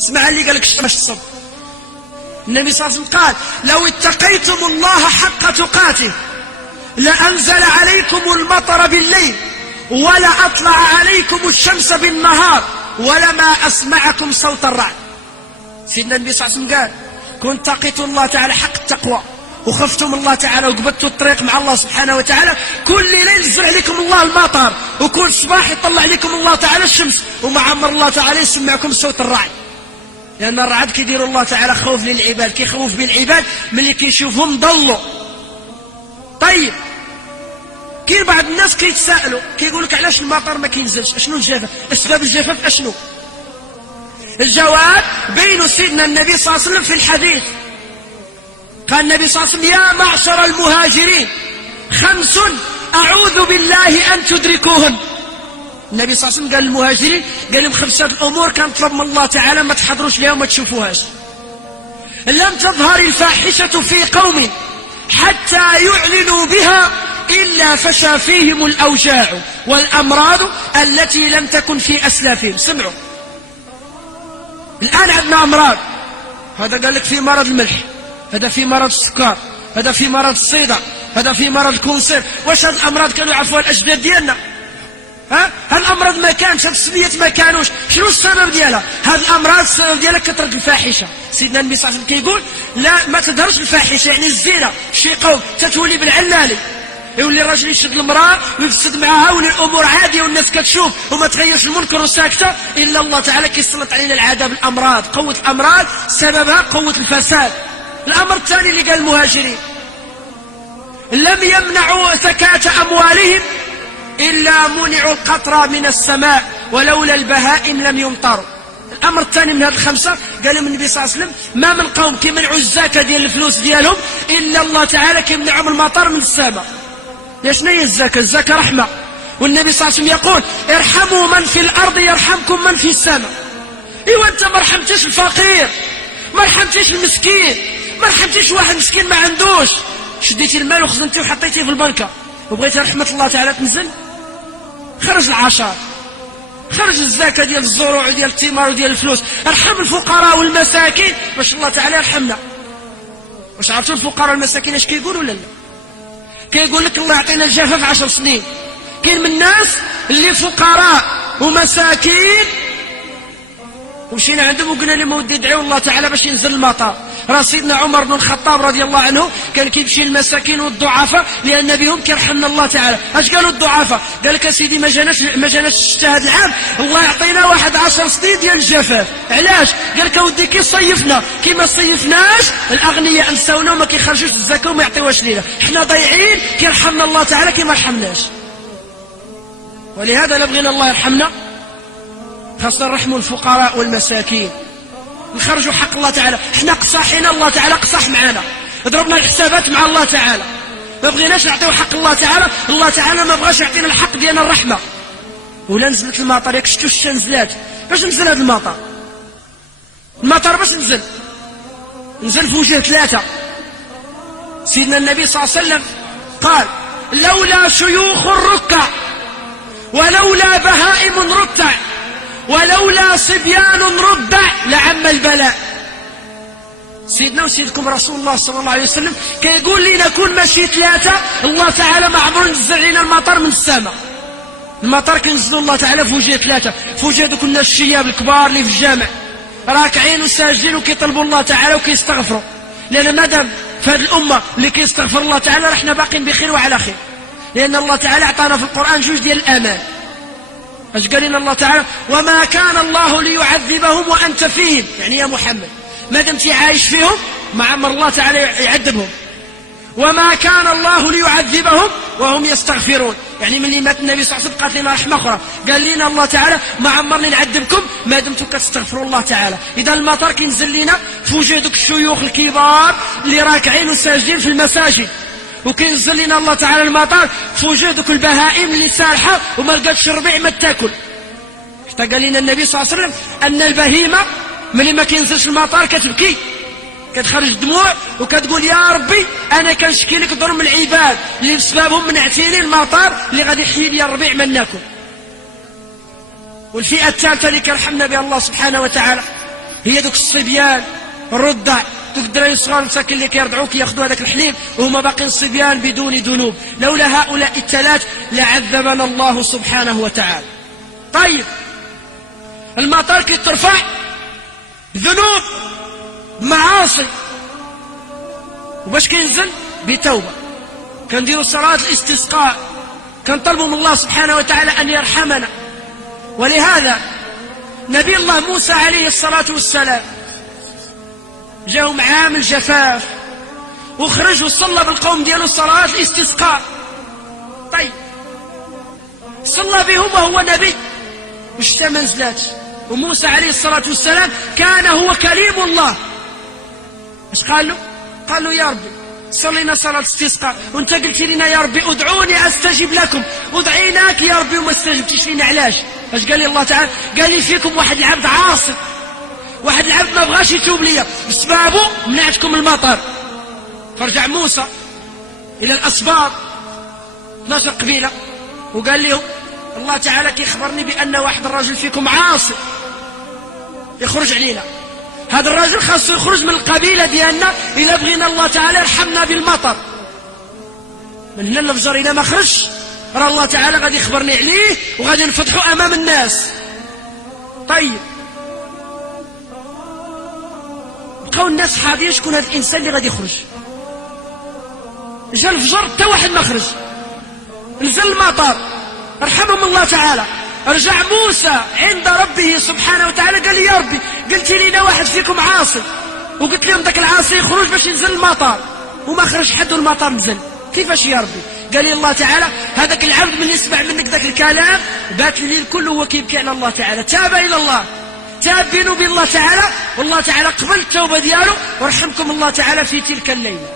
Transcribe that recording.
اسمع اللي قالك الصبر. النبي صلى الله عليه وسلم قال لو اتقيتم الله حق تقاته لأنزل عليكم المطر بالليل ولا أطلع عليكم الشمس بالنهار ولما أسمعكم صوت الرعد. سيدنا النبي صلى الله عليه وسلم قال كنت اتقيتم الله تعالى حق التقوى وخفتم الله تعالى وقبضتوا الطريق مع الله سبحانه وتعالى، كل ليل ينزل عليكم الله المطر وكل صباح يطلع عليكم الله تعالى الشمس ومع أمر الله تعالى يسمعكم صوت الرعد. لأن الرعد كيدير الله تعالى خوف للعباد، كيخوف بالعباد ملي كيشوفهم ضلوا. طيب كاين بعض الناس كيتسائلوا كيقول لك علاش المطر ما كينزلش؟ اشنو الجفاف؟ اسباب الجفاف اشنو؟ الجواب بين سيدنا النبي صلى الله عليه وسلم في الحديث. قال النبي صلى الله عليه وسلم يا معشر المهاجرين 5 أعوذ بالله أن تدركوهن. النبي صلى الله عليه وسلم قال للمهاجرين قال لهم 5 الأمور كنطلب من الله تعالى ما تحضروش ليها وما تشوفوهاش. لم تظهر الفاحشة في قوم حتى يعلنوا بها إلا فشى فيهم الأوجاع والأمراض التي لم تكن في أسلافهم. سمعوا الآن عندنا أمراض، هذا قال لك في مرض الملح، هذا في مرض السكر، هذا في مرض الصيدة، هذا في مرض الكونسير. واش هذه الأمراض كانوا يعرفوها الأجداد ديالنا؟ هالأمراض ما كانش، هاد السميات ما كانوش. شنو السبب ديالها؟ هاد الأمراض السبب ديالها كثرة الفاحشة. سيدنا النبي صلى الله عليه وسلم كيقول لا ما تظهرش الفاحشة، يعني الزنا شي قوم تتولي بالعلالي، يولي الراجل يشد المرأة ويفسد معها والأمور عادية والناس كتشوف وما تغيرش المنكر وساكتة، إلا الله تعالى كيسلط علينا العذاب الأمراض. قوة الأمراض سببها قوة الفساد. الأمر الثاني اللي قال المهاجرين لم يمنعوا زكاة أموالهم إلا منعوا القطرة من السماء ولولا البهائم لم يمطروا. الأمر الثاني من هذه ال5 قال النبي صلى الله عليه وسلم ما من قوم كيمنعوا الزكاة ديال الفلوس ديالهم إلا الله تعالى كيمنعهم المطر من السماء. ليش هي الزكاة؟ الزكاة رحمة، والنبي صلى الله عليه وسلم يقول ارحموا من في الأرض يرحمكم من في السماء. إيوا أنت ما رحمتش الفقير، ما رحمتش المسكين، ما رحمتش واحد مسكين ما عندوش، شديتي المال وخزنتيه وحطيتيه في البنكة وبغيتي رحمة الله تعالى تنزل، خرج العشر، خرج الزكاة ديال الزروع وديال الثمار وديال الفلوس. ارحم الفقراء والمساكين باش الله تعالى يرحمنا. واش عرفتوا الفقراء والمساكين اش كيقولوا ولا لا؟ كيقول لك الله يعطينا الجفاف 10 سنين. كاين من الناس اللي فقراء ومساكين ومشينا عندهم وقلنا لهم ودي ادعوا الله تعالى باش ينزل المطر. راه سيدنا عمر بن الخطاب رضي الله عنه كان كيمشي للمساكين والضعفاء لان بهم كيرحمنا الله تعالى. اش قالوا الضعفاء؟ قال لك اسيدي ما جاناش الشتاء هذا العام، الله يعطينا واحد 10 سنين ديال الجفاف. علاش؟ قال لك اودي كي صيفنا كي ما صيفناش الاغنياء نساونا وما كيخرجوش الزكاه وما يعطيوهاش لينا، حنا ضايعين كيرحمنا الله تعالى كي ما رحمناش. ولهذا لو بغينا الله يرحمنا خاصنا نرحموا الفقراء والمساكين، نخرجوا حق الله تعالى. احنا قصاحين الله تعالى قصاح معنا، ضربنا الحسابات مع الله تعالى، ما بغيناش نعطيو حق الله تعالى. الله تعالى ما بغاش يعطينا الحق ديالنا الرحمة. ولا نزلت المطر، ياك شفتوا الشتا نزلات. باش نزل هذا المطر؟ المطر باش نزل في وجه 3. سيدنا النبي صلى الله عليه وسلم قال لولا شيوخ الركع ولولا بهائم رتع ولولا صبيان ربع لعم البلاء. سيدنا وسيدكم رسول الله صلى الله عليه وسلم كيقول لنا كون ماشي 3 الله تعالى ما عمره نزل علينا المطر من السماء. المطر كينزلوا الله تعالى في وجه 3، في وجه دوك الناس الشياب الكبار اللي في الجامع راكعين وساجدين وكيطلبوا الله تعالى وكيستغفروا. لان مادام في هذه الامه اللي كيستغفر الله تعالى رحنا باقين بخير وعلى خير، لان الله تعالى اعطانا في القران 2 ديال الامان. اش قال لنا الله تعالى؟ وما كان الله ليعذبهم وانت فيهم، يعني يا محمد ما دمتي عايش فيهم ما عمر الله تعالى يعذبهم. وما كان الله ليعذبهم وهم يستغفرون، يعني من مات النبي صلى الله عليه وسلم قالت لنا رحمه اخرى، قال لنا الله تعالى ما عمرني نعذبكم ما دمتم كتستغفروا الله تعالى. اذا المطر كينزل لنا في وجه دوك الشيوخ الكبار اللي راكعين وساجدين في المساجد، وكينزل لنا الله تعالى المطر في وجه دوك البهائم اللي سارحه وما لقاتش الربيع ما تاكل. حتى قال لنا النبي صلى الله عليه وسلم ان البهيمه ملي ما كينزلش المطر كتبكي، كتخرج دموع وكتقول يا ربي انا كنشكي لك ظلم العباد اللي بسببهم منعتيني المطر اللي غادي يحيي لي الربيع ما ناكل. والفئه الثالثه اللي كيرحمنا بها الله سبحانه وتعالى هي دوك الصبيان الرضع، دوك الدراري الصغار مساكن اللي كيرضعوك ياخذوا هذاك الحليب وهما باقين صبيان بدون ذنوب. لولا هؤلاء الثلاث لعذبنا الله سبحانه وتعالى. طيب المطر كيترفع ذنوب معاصي، وباش كينزل بتوبة. كنديروا صلاة الاستسقاء، كنطلبوا من الله سبحانه وتعالى أن يرحمنا. ولهذا نبي الله موسى عليه الصلاة والسلام جاءهم عام الجفاف وخرج وصلى بالقوم ديالو صلاة الاستسقاء. طيب صلى بهم وهو نبي والشتاء ما نزلاتش، وموسى عليه الصلاة والسلام كان هو كليم الله. اش قال له؟ قال له يا ربي صلينا صلاة استسقاء وانت قلت لنا يا ربي ادعوني استجب لكم، ودعيناك يا ربي وما استجبتش لنا. علاش؟ اش قال لي الله تعالى؟ قال لي فيكم واحد العبد عاصي، واحد العبد ما بغاش يتوب ليا، بسببه منعتكم المطر. فرجع موسى الى الاسباط 12 قبيلة وقال لهم الله تعالى كيخبرني بان واحد الرجل فيكم عاصي يخرج علينا. هذا الرجل خاصه يخرج من القبيلة ديالنا إذا بغينا الله تعالى يرحمنا بالمطر. من هنا الفجر إذا ما خرج راه الله تعالى غادي يخبرني عليه وغادي نفتحه أمام الناس. طيب بقاو الناس حاضرين شكون هذا الإنسان اللي غادي يخرج. جا الفجر حتى واحد ما خرج، نزل المطر رحمهم الله تعالى. رجع موسى عند ربه سبحانه وتعالى قال لي يا ربي قلت لنا واحد فيكم عاصي، وقلت لهم ذاك العاصي يخرج باش ينزل المطر وما خرج حد والمطر نزل، كيفاش يا ربي؟ قال لي الله تعالى هذاك العبد من يسمع منك ذاك الكلام بات الليل كله هو كيبكي على الله تعالى، تاب الى الله، تاب بينه وبين الله تعالى، والله تعالى قبل التوبه ديالو ورحمكم الله تعالى في تلك الليله.